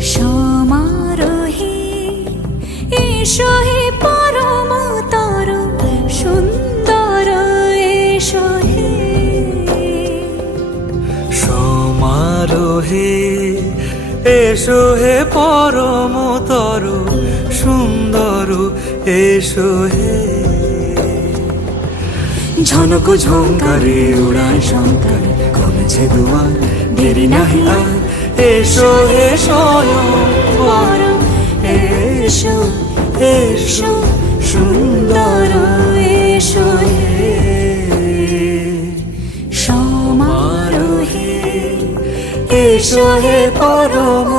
সমারোহে এসো হে পরমতর সুন্দর এসো হে। সমারোহে এসো হে পরমতর সুন্দর এসো হে। ঝনক ঝঙ্কারে উড়ায় শঙ্কারে কমেছে দুয়ার, দেরি নাহি আর এসো হে স্বয়ং বর। এসো এসো সুন্দর এসো হে। সমারোহে এসো হে পরম